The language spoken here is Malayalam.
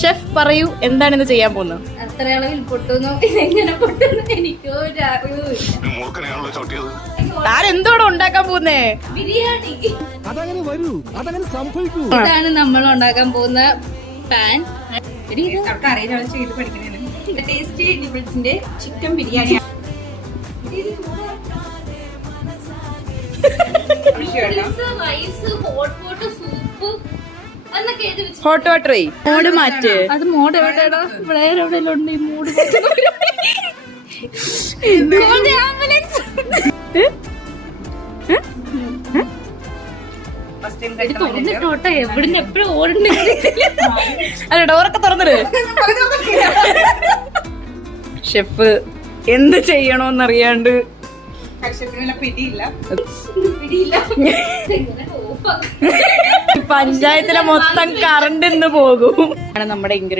ഷെഫ് പറയൂ, എന്താണ് ഇന്ന് ചെയ്യാൻ പോകുന്നത്? അത്ര അളവിൽ പൊട്ടുന്നു, എങ്ങനെ പൊട്ടുന്നു എനിക്ക് ഒരു അറിവില്ല. താരെന്തോടെ ഉണ്ടാക്കാൻ പോകുന്നേ? ബിരിയാണി. അതങ്ങനെ വരൂ, അതങ്ങനെ സംഭവിക്കൂ. ഇതാണ് നമ്മൾ ഉണ്ടാക്കാൻ പോകുന്ന പാൻ. ചെയ്ത് പഠിക്കുന്നതാണ് ടേസ്റ്റി നിബിൾസിന്റെ chicken biryani. Hot water mode മാറ്റ്. അത് മോഡ് എവിടെയാണോ? വേറെ എവിടെയെല്ലാം ഉണ്ട് ഈ മൂഡ്. തുറന്നിട്ടോട്ടെ, എവിടുന്ന് എപ്പോഴും ഓടണ്ട. അല്ല, ഡോറൊക്കെ തുറന്നിട്. ഷെഫ് എന്ത് ചെയ്യണോന്നറിയാണ്ട് പിടിയില്ല. പഞ്ചായത്തിലെ മൊത്തം കറണ്ട് ഇന്ന് പോകും. നമ്മുടെ ഇൻഗ്രീഡിയൻസ്